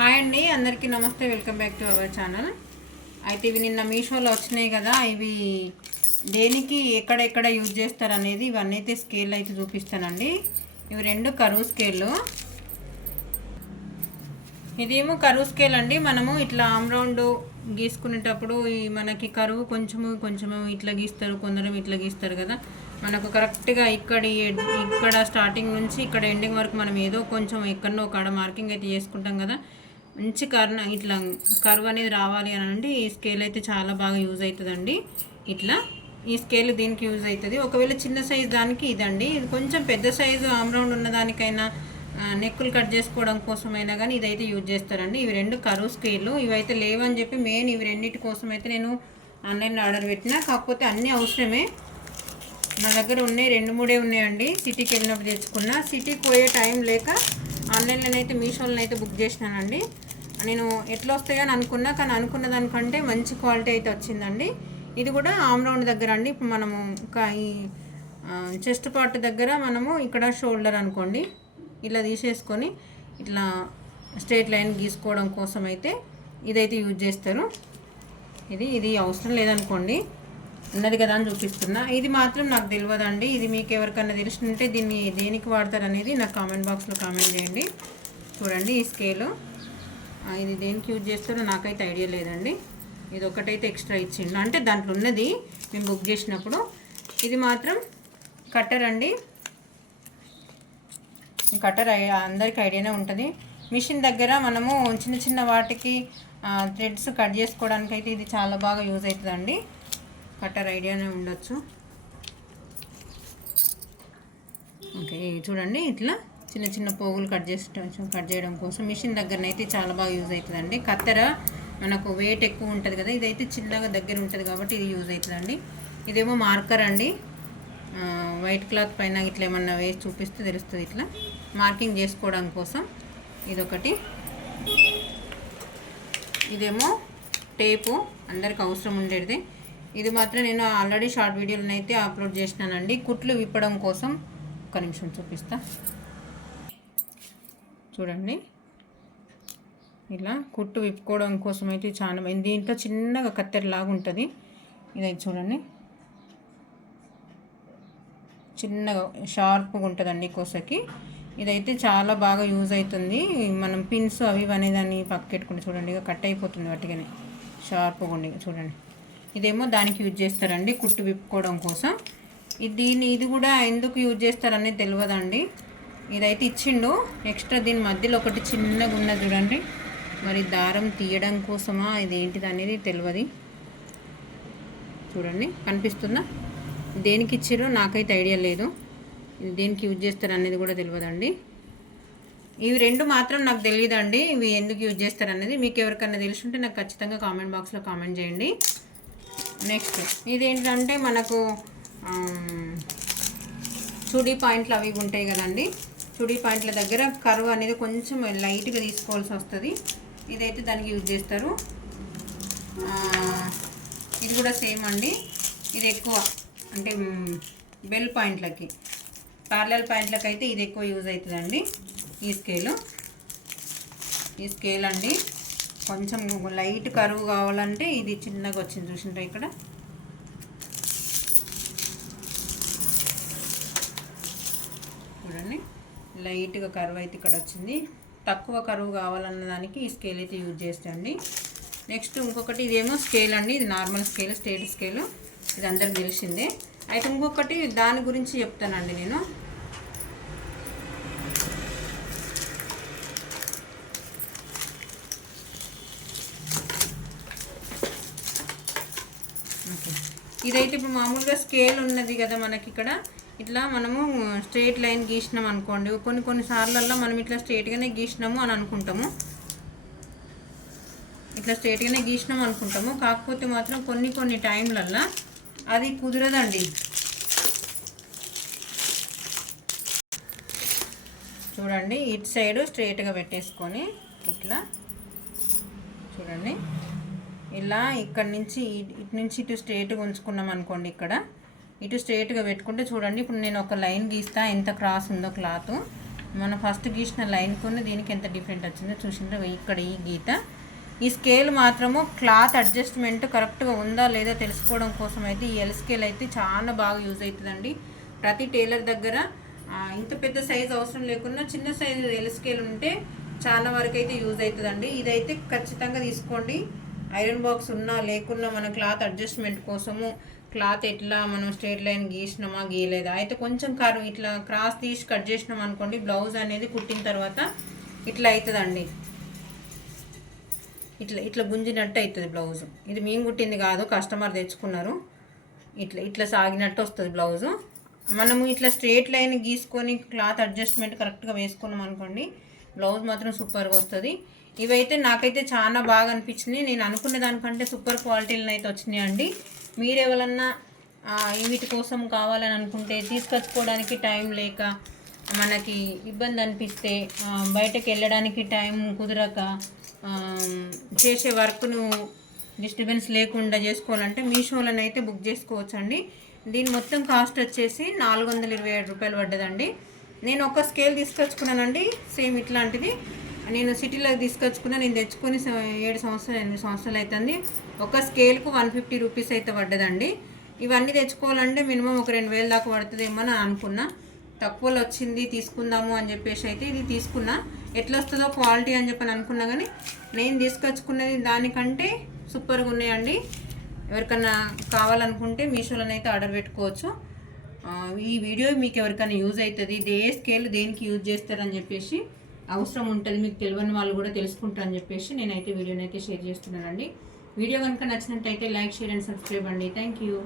Hi అండి అందరికీ నమస్తే welcome back to our channel. అయితే ఇవి నిన్న మీషోలో వచ్చినాయి కదా ఇవి దేనికి ఎక్కడెక్కడ యూజ్ చేస్తారు అనేది ఇవన్నీ అయితే స్కేల్ అయితే చూపిస్తానండి. ఇవి రెండు కరువు స్కేళ్ళు ఇదేమో కరువు స్కేల్ అండి మనము ఇట్లా ఆమ్రౌండ్ గీసుకునేటప్పుడు ఈ మనకి కరువు కొంచెము కొంచెము ఇట్లా గీస్తారు కొందరం ఇట్లా గీస్తారు కదా. మనకు కరెక్ట్గా ఇక్కడ ఇక్కడ స్టార్టింగ్ నుంచి ఇక్కడ ఎండింగ్ వరకు మనం ఏదో కొంచెం ఎక్కడనో ఒక మార్కింగ్ అయితే చేసుకుంటాం కదా. మంచి కర్ణ ఇట్లా కర్వ్ అనేది రావాలి అని అంటే ఈ స్కేల్ అయితే చాలా బాగా యూజ్ అవుతుందండి. ఇట్లా ఈ స్కేల్ దీనికి యూజ్ అవుతుంది. ఒకవేళ చిన్న సైజ్ దానికి ఇదండి. ఇది కొంచెం పెద్ద సైజు ఆమ్ రౌండ్ ఉన్న దానికైనా నెక్కులు కట్ చేసుకోవడం కోసమైనా కానీ ఇదైతే యూజ్ చేస్తారండి. ఇవి రెండు కరువు స్కేళ్ళు ఇవైతే లేవని చెప్పి మెయిన్ ఇవి రెండింటి కోసం అయితే నేను ఆన్లైన్లో ఆర్డర్ పెట్టిన. కాకపోతే అన్నీ అవసరమే. నా దగ్గర ఉన్నాయి. రెండు మూడే ఉన్నాయండి. సిటీకి వెళ్ళినప్పుడు తెచ్చుకున్న. సిటీకి పోయే టైం లేక ఆన్లైన్లోనైతే మీషోలో అయితే బుక్ చేసినానండి. నేను ఎట్లా వస్తాయని అనుకున్నా కానీ అనుకున్న దానికంటే మంచి క్వాలిటీ అయితే వచ్చిందండి. ఇది కూడా ఆమ్ రౌండ్ దగ్గర అండి. ఇప్పుడు మనము ఇంకా ఈ చెస్ట్ పార్ట్ దగ్గర మనము ఇక్కడ షోల్డర్ అనుకోండి. ఇలా తీసేసుకొని ఇట్లా స్ట్రేట్ లైన్ గీసుకోవడం కోసం అయితే ఇదైతే యూజ్ చేస్తారు. ఇది ఇది అవసరం లేదనుకోండి. ఉన్నది కదా అని చూపిస్తున్నా. ఇది మాత్రం నాకు తెలియదండి. ఇది మీకు ఎవరికన్నా తెలిసింటే దీన్ని దేనికి వాడతారు అనేది నాకు కామెంట్ బాక్స్లో కామెంట్ చేయండి. చూడండి ఈ స్కేలు. ఇది దేనికి యూజ్ చేస్తారో నాకైతే ఐడియా లేదండి. ఇది ఒకటైతే ఎక్స్ట్రా ఇచ్చిండు. అంటే దాంట్లో ఉన్నది మేము బుక్ చేసినప్పుడు ఇది మాత్రం కట్టర్ అండి. కట్టర్ అందరికీ ఐడియానే ఉంటుంది. మిషన్ దగ్గర మనము చిన్న చిన్న వాటికి థ్రెడ్స్ కట్ చేసుకోవడానికి అయితే ఇది చాలా బాగా యూజ్ అవుతుందండి. కట్టర్ ఐడియానే ఉండొచ్చు. ఓకే చూడండి ఇట్లా. చిన్న చిన్న పోగులు కట్ చేసి కట్ చేయడం కోసం మిషన్ దగ్గరనైతే చాలా బాగా యూజ్ అవుతుందండి. కత్తెర మనకు వెయిట్ ఎక్కువ ఉంటుంది కదా ఇదైతే చిన్నగా దగ్గర ఉంటుంది కాబట్టి ఇది యూజ్ అవుతుందండి. ఇదేమో మార్కర్ అండి. వైట్ క్లాత్ పైన ఇట్లా ఏమన్నా వేసి చూపిస్తే తెలుస్తుంది ఇట్లా. మార్కింగ్ చేసుకోవడం కోసం ఇదొకటి. ఇదేమో టేపు అందరికి అవసరం ఉండేది. ఇది మాత్రం నేను ఆల్రెడీ షార్ట్ వీడియోలను అయితే అప్లోడ్ చేసినానండి. కుట్లు విప్పడం కోసం ఒక నిమిషం చూపిస్తాను చూడండి. ఇలా కుట్టు విప్పుకోవడం కోసం అయితే చాలా దీంట్లో చిన్నగా కత్తెరలాగా ఉంటుంది. ఇదైతే చూడండి. చిన్నగా షార్ప్గా ఉంటుందండి కోసకి. ఇదైతే చాలా బాగా యూజ్ అవుతుంది. మనం పిన్స్ అవి అనే అనేదాన్ని పక్కెట్టుకుంటే చూడండి ఇక కట్ అయిపోతుంది వాటికనే. షార్ప్గా ఉండి చూడండి. ఇదేమో దానికి యూజ్ చేస్తారండి కుట్టు విప్పుకోవడం కోసం. ఇది దీన్ని ఇది కూడా ఎందుకు యూజ్ చేస్తారనేది తెలియదండి ఇదైతే ఇచ్చిండు. ఎక్స్ట్రా దీని మధ్యలో ఒకటి చిన్నగా ఉన్నది చూడండి. మరి దారం తీయడం కోసమా ఇది ఏంటిది అనేది తెలియదు చూడండి కనిపిస్తుందా? దేనికి ఇచ్చారో నాకైతే ఐడియా లేదు. దేనికి యూజ్ చేస్తారు అనేది కూడా తెలియదండి ఇవి రెండు మాత్రం నాకు తెలియదండి ఇవి ఎందుకు యూజ్ చేస్తారు అనేది మీకు ఎవరికైనా తెలిసి ఉంటే నాకు ఖచ్చితంగా కామెంట్ బాక్స్లో కామెంట్ చేయండి. నెక్స్ట్ ఇదేంటంటే మనకు ఆమ్, చుడీ పాయింట్లు అవి ఉంటాయి కదండి. చుడి పాయింట్ల దగ్గర కరువు అనేది కొంచెం లైట్గా తీసుకోవాల్సి వస్తుంది. ఇదైతే దానికి యూజ్ చేస్తారు. ఇది కూడా సేమ్ అండి. ఇది ఎక్కువ అంటే బెల్ పాయింట్లకి. పార్లల్ పాయింట్లకి అయితే ఇది ఎక్కువ యూజ్ అవుతుందండి ఈ స్కేలు. ఈ స్కేల్ అండి కొంచెం లైట్ కరువు కావాలంటే ఇది చిన్నగా వచ్చింది చూసింటారు ఇక్కడ చూడండి లైట్గా కరువు అయితే ఇక్కడ వచ్చింది. తక్కువ కరువు కావాలన్న దానికి ఈ స్కేల్ అయితే యూజ్ చేస్తండి. నెక్స్ట్ ఇంకొకటి ఇదేమో స్కేల్ అండి. ఇది నార్మల్ స్కేల్ స్టేట్ స్కేల్. ఇది అందరికి తెలిసిందే. అయితే ఇంకొకటి దాని గురించి చెప్తానండి నేను. ఓకే. ఇదైతే ఇప్పుడు మామూలుగా స్కేల్ ఉన్నది కదా మనకి ఇక్కడ. ఇట్లా మనము స్ట్రేట్ లైన్ గీసినాం అనుకోండి. కొన్ని కొన్ని సార్లల్లో మనం ఇట్లా స్ట్రేట్గానే గీసినాము అని అనుకుంటాము. ఇట్లా స్ట్రేట్గానే గీసినాం అనుకుంటాము. కాకపోతే మాత్రం కొన్ని కొన్ని టైంలల్లో అది కుదరదండి. చూడండి ఇటు సైడు స్ట్రేట్గా పెట్టేసుకొని ఇట్లా చూడండి. ఇలా ఇక్కడ నుంచి ఇటు నుంచి ఇటు స్ట్రేట్గా ఉంచుకున్నాం అనుకోండి ఇక్కడ. ఇటు స్ట్రేట్గా పెట్టుకుంటే చూడండి ఇప్పుడు నేను ఒక లైన్ గీస్తా ఎంత క్రాస్ ఉందో క్లాత్. మనం ఫస్ట్ గీసిన లైన్ కొన్ని దీనికి ఎంత డిఫరెంట్ వచ్చిందో చూసిండ్రు ఇక్కడ ఈ గీత. ఈ స్కేల్ మాత్రము క్లాత్ అడ్జస్ట్మెంట్ కరెక్ట్గా ఉందా లేదా తెలుసుకోవడం కోసం అయితే ఈ ఎల్ స్కేల్ అయితే చాలా బాగా యూజ్ అవుతుందండి. ప్రతి టైలర్ దగ్గర ఇంత పెద్ద సైజ్ అవసరం లేకుండా చిన్న సైజు ఎల్ స్కేల్ ఉంటే చాలా వరకు అయితే యూజ్ అవుతుందండి. ఇదైతే ఖచ్చితంగా తీసుకోండి. ఐరన్ బాక్స్ ఉన్నా లేకున్నా మన క్లాత్ అడ్జస్ట్మెంట్ కోసము క్లాత్ ఎట్లా మనం స్ట్రేట్ లైన్ గీసినామా గీయలేదా? అయితే కొంచెం కరు ఇట్లా క్రాస్ తీసి కట్ చేసినాం అనుకోండి బ్లౌజ్ అనేది కుట్టిన తర్వాత ఇట్లా అవుతుందండి ఇట్లా ఇట్లా గుంజినట్టు అవుతుంది బ్లౌజ్. ఇది మేము కుట్టింది కాదు కస్టమర్ తెచ్చుకున్నారు. ఇట్లా ఇట్లా సాగినట్టు వస్తుంది బ్లౌజు. మనము ఇట్లా స్ట్రేట్ లైన్ గీసుకొని క్లాత్ అడ్జస్ట్మెంట్ కరెక్ట్గా వేసుకున్నాం అనుకోండి బ్లౌజ్ మాత్రం సూపర్గా వస్తుంది. ఇవైతే నాకైతే చాలా బాగా అనిపించింది. నేను అనుకున్న దానికంటే సూపర్ క్వాలిటీలను అయితే వచ్చినాయి అండి మీరు ఎవరన్నా వీటి కోసం కావాలని అనుకుంటే తీసుకొచ్చుకోవడానికి టైం లేక మనకి ఇబ్బంది అనిపిస్తే బయటకు వెళ్ళడానికి టైం కుదరక చేసే వర్క్ను డిస్టర్బెన్స్ లేకుండా చేసుకోవాలంటే మీషోలోనైతే అయితే బుక్ చేసుకోవచ్చండి. దీని మొత్తం కాస్ట్ వచ్చేసి నాలుగు వందల ఇరవై ఏడు రూపాయలు పడ్డదండి. నేను ఒక స్కేల్ తీసుకొచ్చుకున్నానండి సేమ్ ఇట్లాంటిది. నేను సిటీలో తీసుకొచ్చుకున్నా నేను తెచ్చుకొని ఏడు సంవత్సరాలు ఎనిమిది సంవత్సరాలు అవుతుంది ఒక స్కేల్కు వన్ ఫిఫ్టీ రూపీస్ అయితే పడ్డదండి. ఇవన్నీ తెచ్చుకోవాలంటే మినిమం ఒక రెండు వేల దాకా పడుతుందేమో అని అనుకున్నా. తక్కువలో వచ్చింది తీసుకుందాము అని చెప్పేసి అయితే ఇది తీసుకున్నా. ఎట్లా వస్తుందో క్వాలిటీ అని చెప్పని అనుకున్నా కానీ నేను తీసుకొచ్చుకున్నది దానికంటే సూపర్గా ఉన్నాయండి. ఎవరికన్నా కావాలనుకుంటే మీషోలోనైతే ఆర్డర్ పెట్టుకోవచ్చు. ఈ వీడియో మీకు ఎవరికైనా యూజ్ అవుతుంది ఇది ఏ స్కేల్ దేనికి యూజ్ చేస్తారని చెప్పేసి అవసరం ఉంటుంది మీకు తెలియని వాళ్ళు కూడా తెలుసుకుంటారని చెప్పేసి నేనైతే వీడియోని అయితే షేర్ చేస్తున్నానండి. వీడియో కనుక నచ్చినట్టయితే లైక్ షేర్ అండ్ సబ్స్క్రైబ్ అండి. Thank you.